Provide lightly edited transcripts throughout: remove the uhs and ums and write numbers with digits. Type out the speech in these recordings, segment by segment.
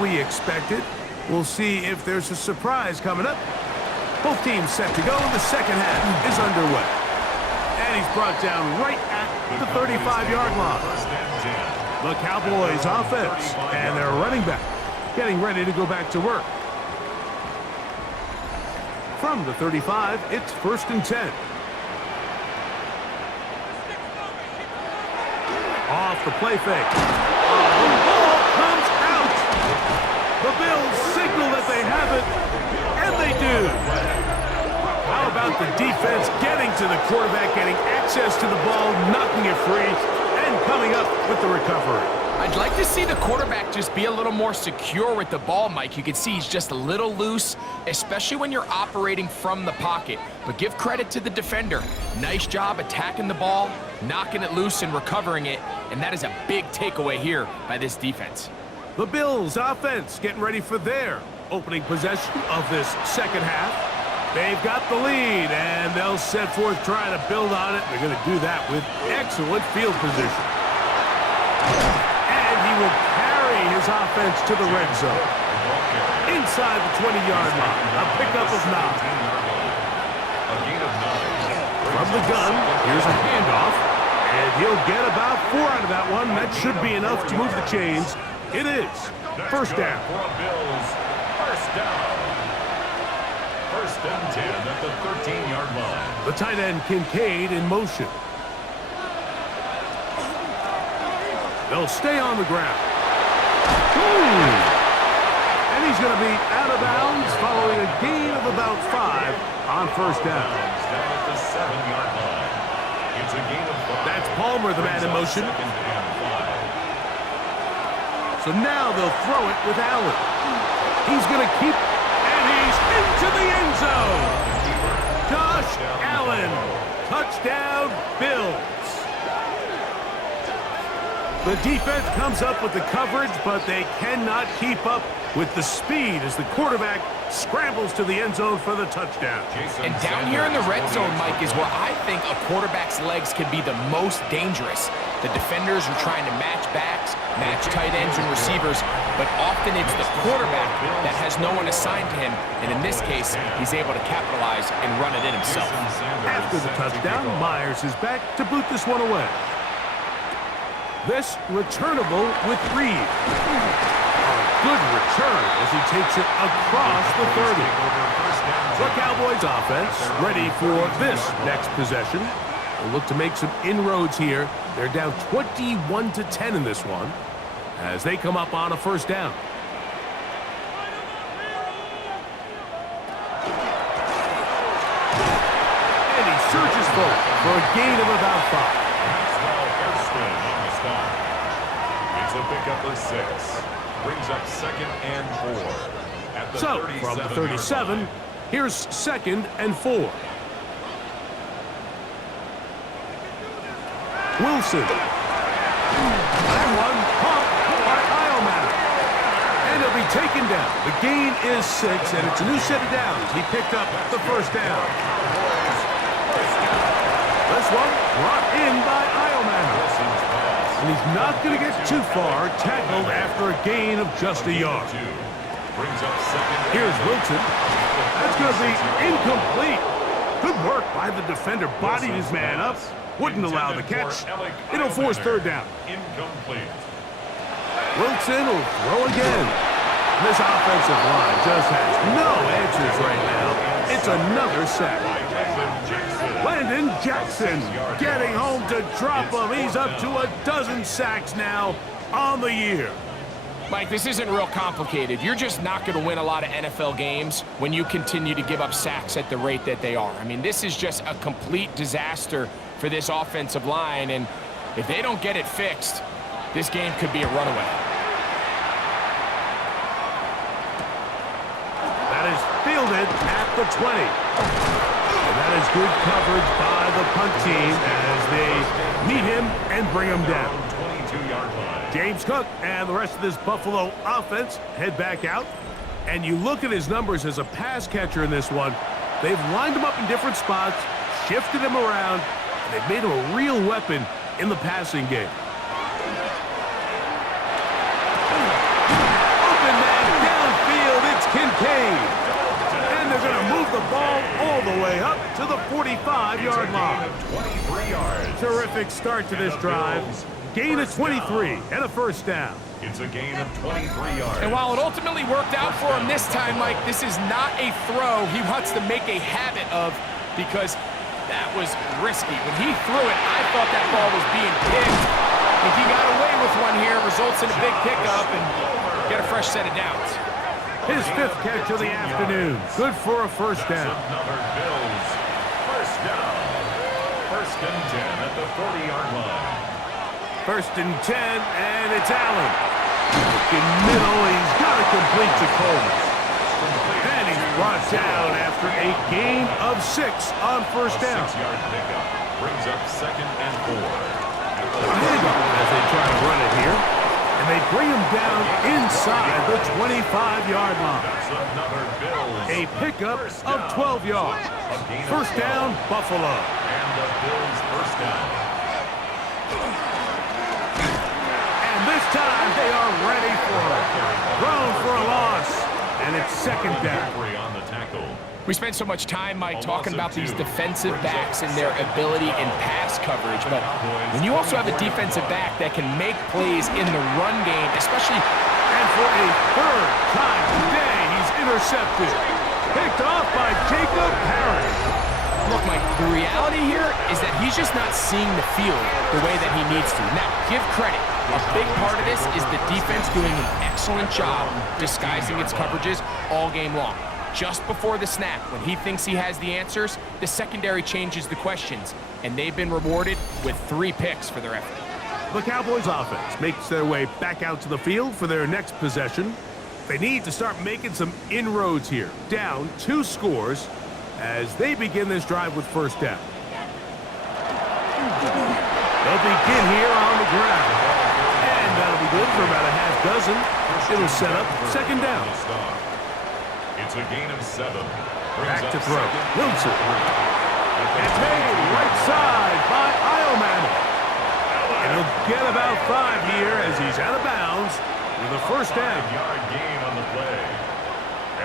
we expected. We'll see if there's a surprise coming up. Both teams set to go. The second half is underway. And he's brought down right at the 35-yard line. The Cowboys offense and their running back getting ready to go back to work. From the 35, it's 1st and 10. Off the play fake. The ball comes out. The Bills signal that they have it, and they do. How about the defense getting to the quarterback, getting access to the ball, knocking it free, and coming up with the recovery? I'd like to see the quarterback just be a little more secure with the ball, Mike. You can see he's just a little loose, especially when you're operating from the pocket. But give credit to the defender. Nice job attacking the ball, knocking it loose and recovering it, and that is a big takeaway here by this defense. The Bills offense getting ready for their opening possession of this second half. They've got the lead, and they'll set forth trying to build on it. They're going to do that with excellent field position. And he will carry his offense to the red zone. Inside the 20-yard line, a pickup of 9. From the gun, here's a handoff, and he'll get about 4 out of that one. That should be enough to move the chains. It is. First down. First down. 1st and 10 at the 13-yard line. The tight end, Kincaid, in motion. They'll stay on the ground. Ooh. And he's going to be out of bounds following a gain of about 5 on first down. Down at the 7-yard line. It's a gain of 5. That's Palmer, the man in motion. So now they'll throw it with Allen. He's going to keep, and he's into the end zone. Josh Allen, touchdown Bills. The defense comes up with the coverage, but they cannot keep up with the speed as the quarterback scrambles to the end zone for the touchdown. And down here in the red zone, Mike, is where I think a quarterback's legs can be the most dangerous. The defenders are trying to match backs, match tight ends and receivers, but often it's the quarterback that has no one assigned to him, and in this case, he's able to capitalize and run it in himself. After the touchdown, Myers is back to boot this one away. This returnable with Reed. A good return as he takes it across the 30. The Cowboys offense ready for this next possession. They'll look to make some inroads here. They're down 21-10 in this one as they come up on a first down. And he surges forward for a gain of about 5. It's a pickup of 6. Brings up 2nd and 4. At the So, from the 37, here's 2nd and 4. Wilson. That one caught by Iomata. And he'll be taken down. The gain is 6, and it's a new set of downs. He picked up the first down. This one brought in by Iomata. And he's not going to get too far, tackled after a gain of just a yard. Here's Wilson. That's going to be incomplete. Good work by the defender. Bodied his man up. Wouldn't allow the catch. It'll force 3rd down. Incomplete. Wilson will throw again. This offensive line just has no answers right now. It's another sack. Landon Jackson getting home to drop him. He's up to a dozen sacks now on the year. Mike, this isn't real complicated. You're just not going to win a lot of NFL games when you continue to give up sacks at the rate that they are. I mean, this is just a complete disaster for this offensive line, and if they don't get it fixed, this game could be a runaway. That is fielded at the 20. And that is good coverage by the punt team as they meet him and bring him down. 22-yard line. James Cook and the rest of this Buffalo offense head back out. And you look at his numbers as a pass catcher in this one. They've lined him up in different spots, shifted him around, and they've made him a real weapon in the passing game. Open man. way up to the 45-yard line. 23 yards. Terrific start to this drive. Gain of 23 and a first down. It's a gain of 23 yards. And while it ultimately worked out for him this time, Mike, this is not a throw he wants to make a habit of because that was risky. When he threw it, I thought that ball was being picked. I think he got away with one here, results in a big pickup and get a fresh set of downs. His 5th catch of the afternoon. Good for a first down. Another Bills. First down. First and 10 at the 40-yard line. First and 10, and it's Allen. In middle, he's got to complete to Coleman. And he's brought down after a gain of 6 on first down. 6-yard pickup brings up second and 4. As they try to run it here. And they bring him down inside the 25-yard line. That's another Bills. A pickup of 12 yards. First down, Buffalo. And the Bills first down. And this time they are ready for it. Thrown for a loss. And it's second down. On the tackle. We spent so much time, Mike, talking about these defensive backs and their ability in pass coverage, but when you also have a defensive back that can make plays in the run game, especially... And for a third time today, he's intercepted. Picked off by Jacob Harris. Look, Mike, the reality here is that he's just not seeing the field the way that he needs to. Now, give credit. A big part of this is the defense doing an excellent job disguising its coverages all game long. Just before the snap, when he thinks he has the answers, the secondary changes the questions, and they've been rewarded with 3 picks for their effort. The Cowboys offense makes their way back out to the field for their next possession. They need to start making some inroads here, down 2 scores as they begin this drive with first down. They'll begin here on the ground, and that'll be good for about a half dozen. It'll set up second down. It's a gain of 7. Back to throw. Wilson. It's made right side by Ioman. And he'll get about 5 here as he's out of bounds with a first down. 5-yard gain on the play.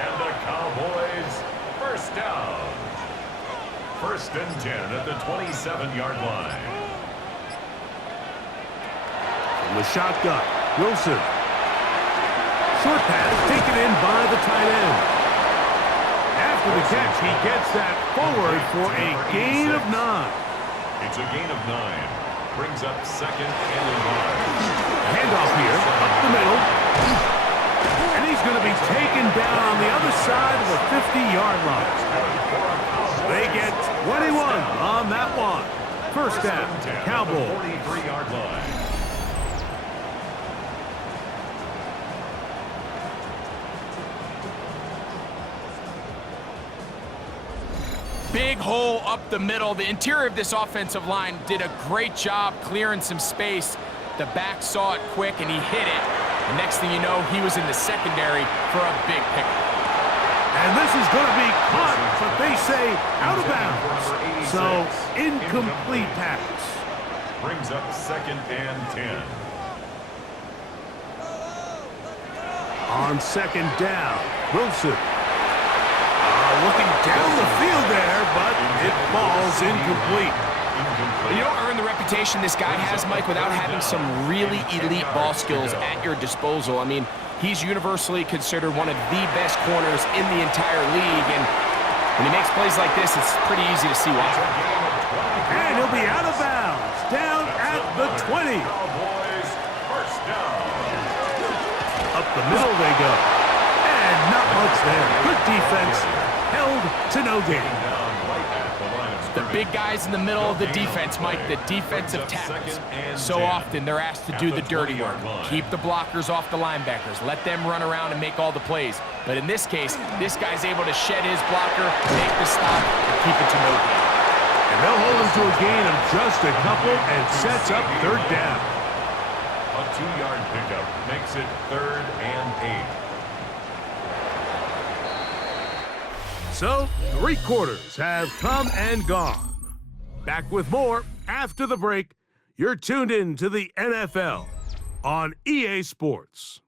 And the Cowboys first down. First and 10 at the 27-yard line. From the shotgun, Wilson. Short pass taken in by the tight end. After the catch, he gets that forward for a gain of 9. It's a gain of 9. Brings up second and 1. Handoff here, up the middle. And he's going to be taken down on the other side of the 50-yard line. They get 21 on that one. First down, Cowboys. 43-yard line. Big hole up the middle. The interior of this offensive line did a great job clearing some space. The back saw it quick, and he hit it. The next thing you know, he was in the secondary for a big pickup. And this is going to be caught, but they say out of bounds. So, incomplete pass. Brings up second and 10. On second down, Wilson. Looking down the field there, but it falls incomplete. You don't earn the reputation this guy has, Mike, without having some really elite ball skills at your disposal. I mean, he's universally considered one of the best corners in the entire league, and when he makes plays like this, it's pretty easy to see why. And he'll be out of bounds, down at the 20. Cowboys first down. Up the middle they go. And not much there. Good defense. Held to no gain. The big guys in the middle of the defense, Mike, the defensive tackles. So often they're asked to do the dirty work. Keep the blockers off the linebackers. Let them run around and make all the plays. But in this case, this guy's able to shed his blocker, make the stop, and keep it to no gain. And they'll hold him to a gain of just a couple and sets up third down. A 2-yard pickup makes it third and 8. So, 3 quarters have come and gone. Back with more after the break. You're tuned in to the NFL on EA Sports.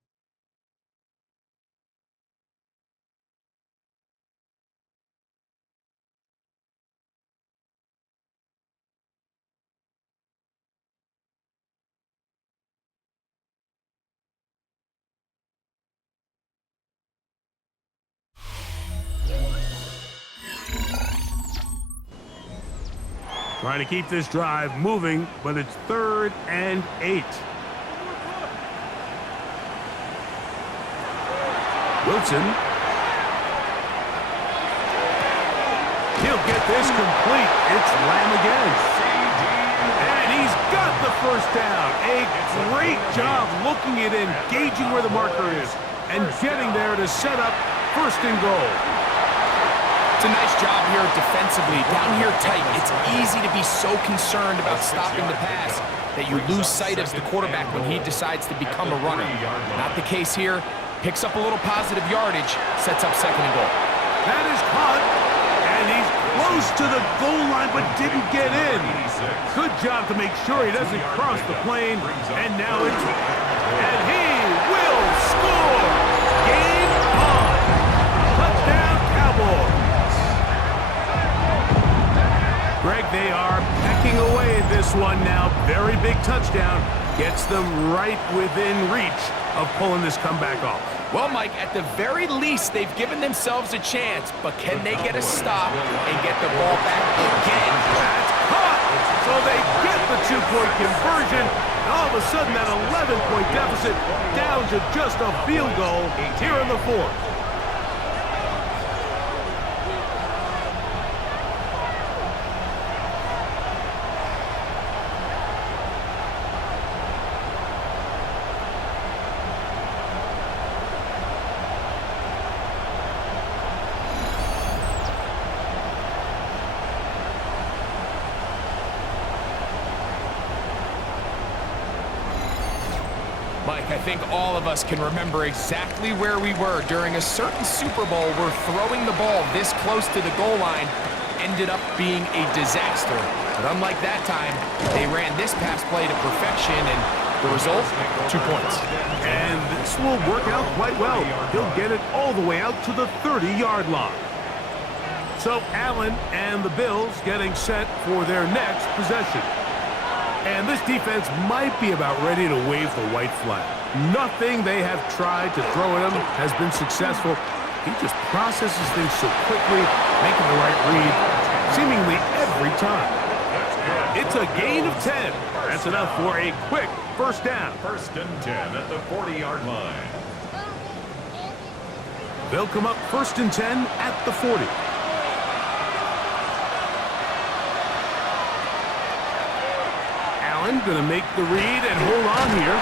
Trying to keep this drive moving, but it's 3rd and 8. Wilson. He'll get this complete. It's Lamb again. And he's got the first down. A great job looking at engaging where the marker is and getting there to set up 1st and goal. It's a nice job here defensively. Down here tight, it's easy to be so concerned about stopping the pass that you lose sight of the quarterback when he decides to become a runner. Not the case here. Picks up a little positive yardage, sets up 2nd and goal. That is caught, and he's close to the goal line but didn't get in. Good job to make sure he doesn't cross the plane, and now it's... And he will score! Game on! Touchdown, Cowboys! Greg, they are pecking away at this one now. Very big touchdown. Gets them right within reach of pulling this comeback off. Well, Mike, at the very least, they've given themselves a chance, but can they get a stop and get the ball back again? That's caught! So they get the 2-point conversion, and all of a sudden that 11-point deficit down to just a field goal here in the 4th. Mike, I think all of us can remember exactly where we were during a certain Super Bowl where throwing the ball this close to the goal line ended up being a disaster. But unlike that time, they ran this pass play to perfection, and the result, 2 points. And this will work out quite well. He'll get it all the way out to the 30-yard line. So Allen and the Bills getting set for their next possession. And this defense might be about ready to wave the white flag. Nothing they have tried to throw at him has been successful. He just processes things so quickly, making the right read, seemingly every time. It's a gain of 10. That's enough for a quick 1st down. 1st and 10 at the 40-yard line. They'll come up 1st and 10 at the 40. Going to make the read and hold on here.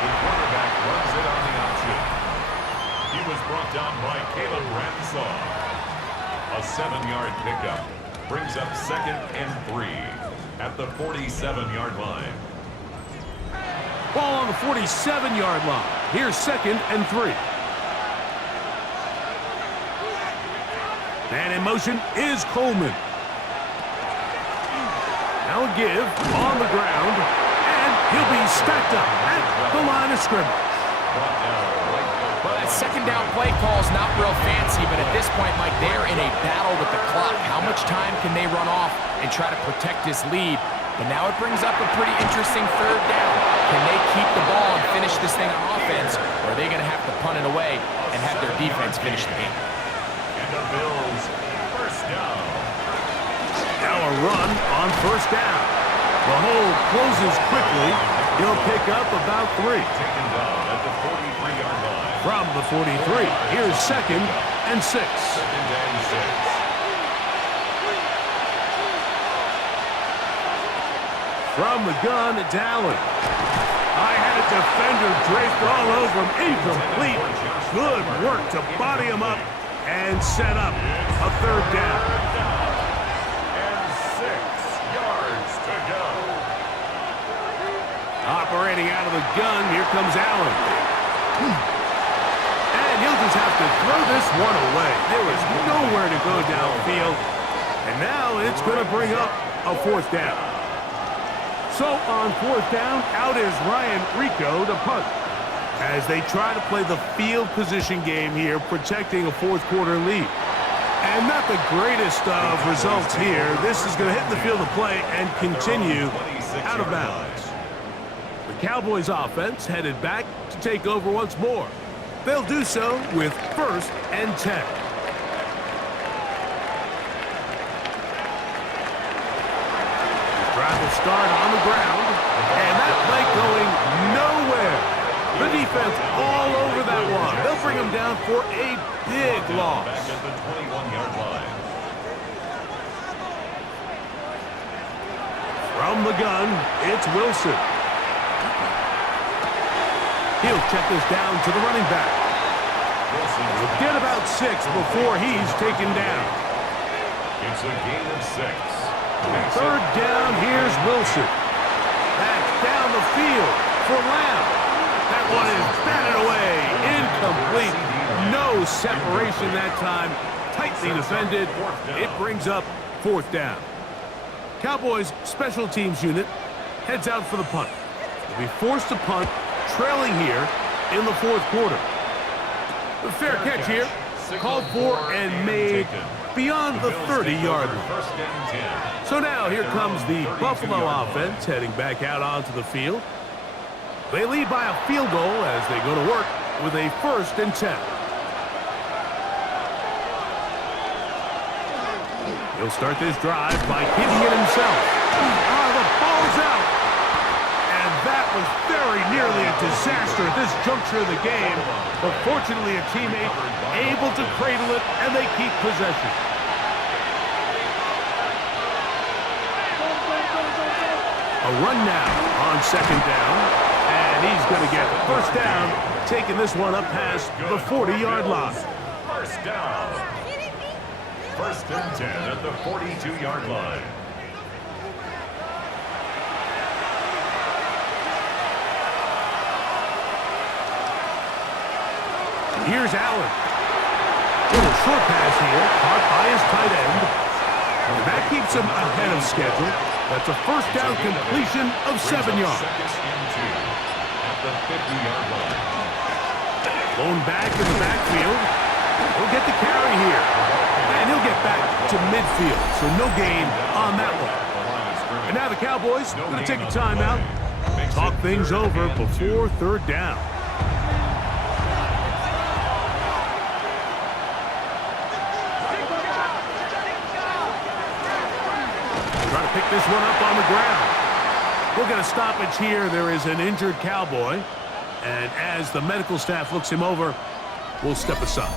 The quarterback runs it on the option. He was brought down by Caleb Ransaw. A 7-yard pickup brings up 2nd and 3 at the 47-yard line. Ball on the 47-yard line. Here's 2nd and 3. And in motion is Coleman. Now a give on the ground, and he'll be stacked up at the line of scrimmage. Well, that 2nd down play call is not real fancy, but at this point, Mike, they're in a battle with the clock. How much time can they run off and try to protect this lead? But now it brings up a pretty interesting 3rd down. Can they keep the ball and finish this thing on offense, or are they going to have to punt it away and have their defense finish the game? And the Bills, 1st down. Now a run on 1st down. The hole closes quickly. He'll pick up about 3. Taken down at the 43-yard line. From the 43, here's 2nd and 6. 2nd and 6. From the gun, it's Allen. I had a defender draped all over him. Incomplete. Good work to body him up and set up a 3rd down. Operating out of the gun, here comes Allen. And he'll just have to throw this one away. There was nowhere to go downfield. And now it's going to bring up a 4th down. So on 4th down, out is Ryan Rico to punt. As they try to play the field position game here, protecting a 4th quarter lead. And not the greatest of results here. This is going to hit the field of play and continue out of bounds. The Cowboys offense headed back to take over once more. They'll do so with 1st and 10. start on the ground. And that play going nowhere. The defense all over that one. They'll bring him down for a big loss. Back at the 21-yard line. From the gun, it's Wilson. He'll check this down to the running back. He'll get about 6 before he's taken down. It's a gain of 6. Third down, here's Wilson. That's down the field for Lamb. That one is batted away. Incomplete. No separation that time. Tightly defended. It brings up 4th down. Cowboys special teams unit heads out for the punt. They'll be forced to punt, trailing here in the 4th quarter. The fair catch here, called for and made beyond the 30-yard line. So now here comes the Buffalo offense heading back out onto the field. They lead by a field goal as they go to work with a 1st and 10. He'll start this drive by hitting it himself. The ball's out. And that was very nearly a disaster at this juncture of the game. But fortunately, a teammate able to cradle it, and they keep possession. A run now on 2nd down. And he's going to get 1st down, taking this one up past the 40-yard line. 1st down. 1st and 10 at the 42-yard line. Here's Allen. Little short pass here, caught by his tight end. And that keeps him ahead of schedule. That's a 1st down completion of 7 yards. 2nd and 2 at the 50-yard line. Blown back in the backfield. He'll get the carry here. And he'll get back to midfield, so no gain on that one. And now the Cowboys going to take a timeout, talk things over before 3rd down. Trying to pick this one up on the ground. We'll get a stoppage here. There is an injured Cowboy. And as the medical staff looks him over, we'll step aside.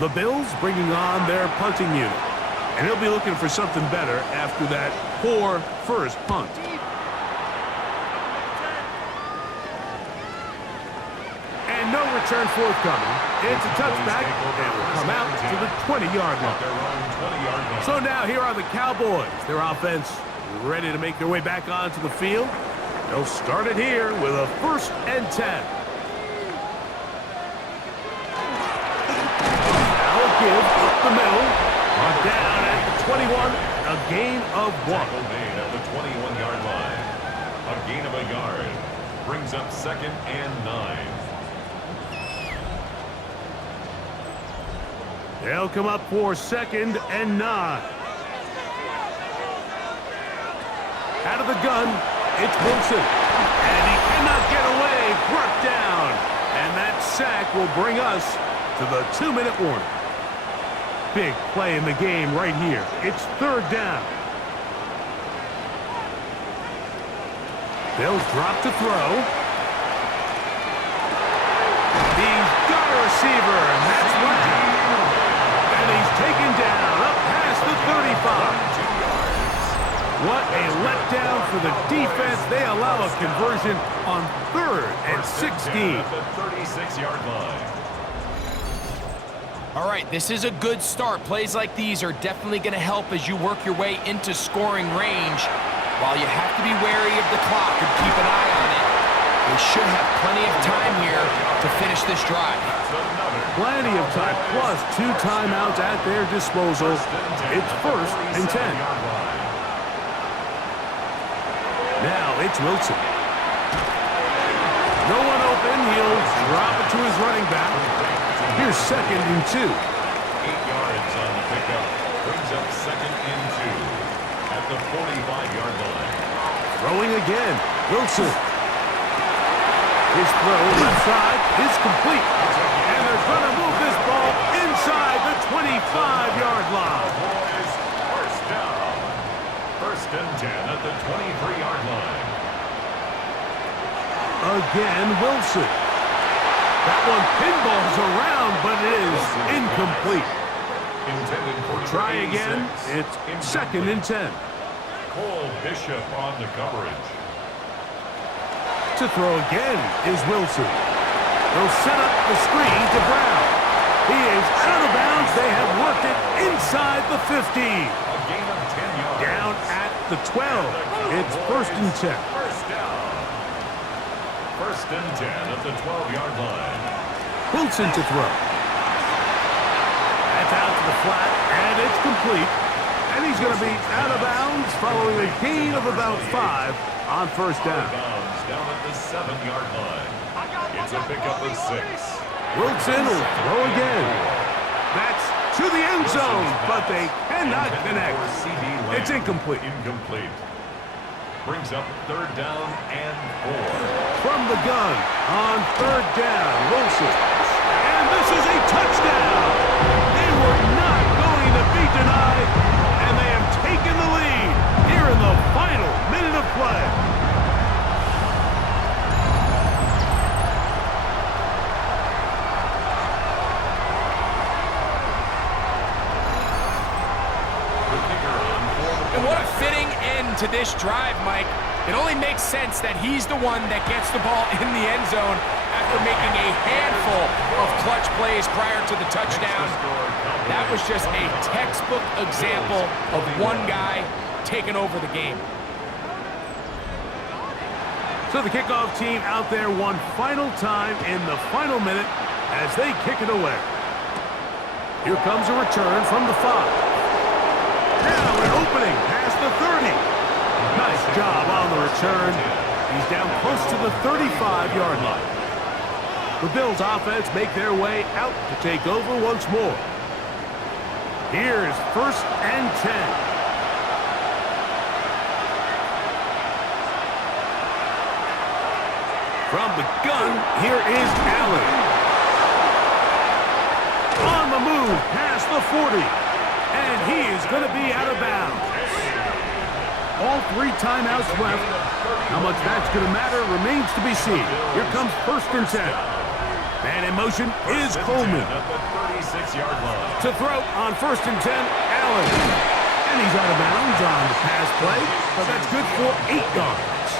The Bills bringing on their punting unit. And he'll be looking for something better after that poor 1st punt. And no return forthcoming. It's a touchback, and will come out to the 20-yard line. So now here are the Cowboys. Their offense ready to make their way back onto the field. They'll start it here with a 1st and 10. Give up the middle, down at the 21, a gain of 1. Made at the 21-yard line. A gain of a yard brings up 2nd and 9. They'll come up for 2nd and 9. Out of the gun, it's Wilson. And he cannot get away, brought down. And that sack will bring us to the 2-minute warning. Big play in the game right here. It's 3rd down. They'll drop to throw. He's got a receiver, and that's one. And he's taken down up past the 35. What a letdown for the defense. They allow a conversion on 3rd and 16. At the 36-yard line. All right, this is a good start. Plays like these are definitely going to help as you work your way into scoring range. While you have to be wary of the clock and keep an eye on it, they should have plenty of time here to finish this drive. Plenty of time, plus 2 timeouts at their disposal. It's 1st and 10. Now it's Wilson. No one open. He'll drop it to his running back. Here's 2nd and 2. 8 yards on the pickup. Brings up 2nd and 2 at the 45-yard line. Throwing again. Wilson. His throw left side is complete. And they're going to move this ball inside the 25-yard line. Cowboys first down. First and 10 at the 23-yard line. Again, Wilson. That one pinballs around, but it is incomplete. Intended for Try again. 86. It's second and 10. Cole Bishop on the coverage. To throw again is Wilson. They'll set up the screen to Brown. He is out of bounds. They have worked it inside the 15. A gain of 10 yards. Down at the 12. It's first and 10. First down. First and 10 at the 12-yard line. Wilson to throw. That's out to the flat, and it's complete. And he's going to be out of bounds following a gain of about 5 on first Out down. of bounds down at the 7-yard line. It's a pickup of 6. Wilson will throw again. That's to the end zone, but they cannot connect. It's incomplete. Incomplete. Brings up third down and 4. From the gun on third down, Wilson. And this is a touchdown. They were not going to be denied, and they have taken the lead here in the final minute of play. And what a fitting end to this drive, Mike. It only makes sense that he's the one that gets the ball in the end zone after making a handful of clutch plays prior to the touchdown. That was just a textbook example of one guy taking over the game. So the kickoff team out there one final time in the final minute as they kick it away. Here comes a return from the 5. Now an opening past the 30. Nice job on the return. He's down close to the 35-yard line. The Bills offense make their way out to take over once more. Here's first and 10. From the gun, here is Allen. On the move past the 40. And he is going to be out of bounds. All 3 timeouts left. How much that's going to matter remains to be seen. Here comes first and 10. Man in motion is Coleman. At the 36-yard line. To throw on first and 10, Allen. And he's out of bounds on the pass play, but that's good for 8 yards.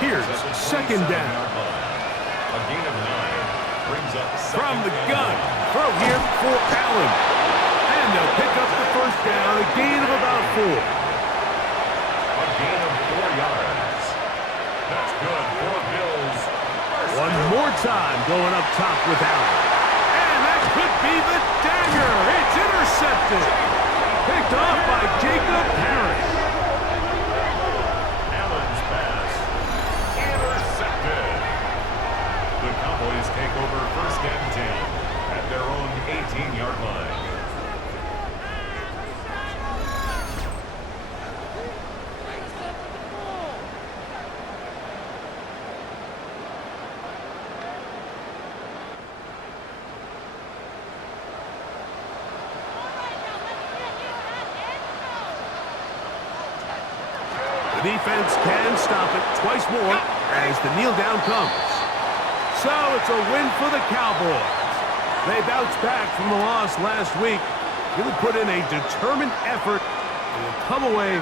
Here's second down. A gain of 9 brings up From the second gun, and throw here for Allen. And they'll pick up the first down, a gain of about 4. a gain of 4 yards. That's good for the Bills. One more time going up top with Allen. And that could be the dagger. It's intercepted. Picked off by Jacob Harris. Allen's pass intercepted. The Cowboys take over first and 10 at their own 18-yard line. The defense can stop it twice more as the kneel down comes. So it's a win for the Cowboys. They bounced back from the loss last week. Really put in a determined effort and will come away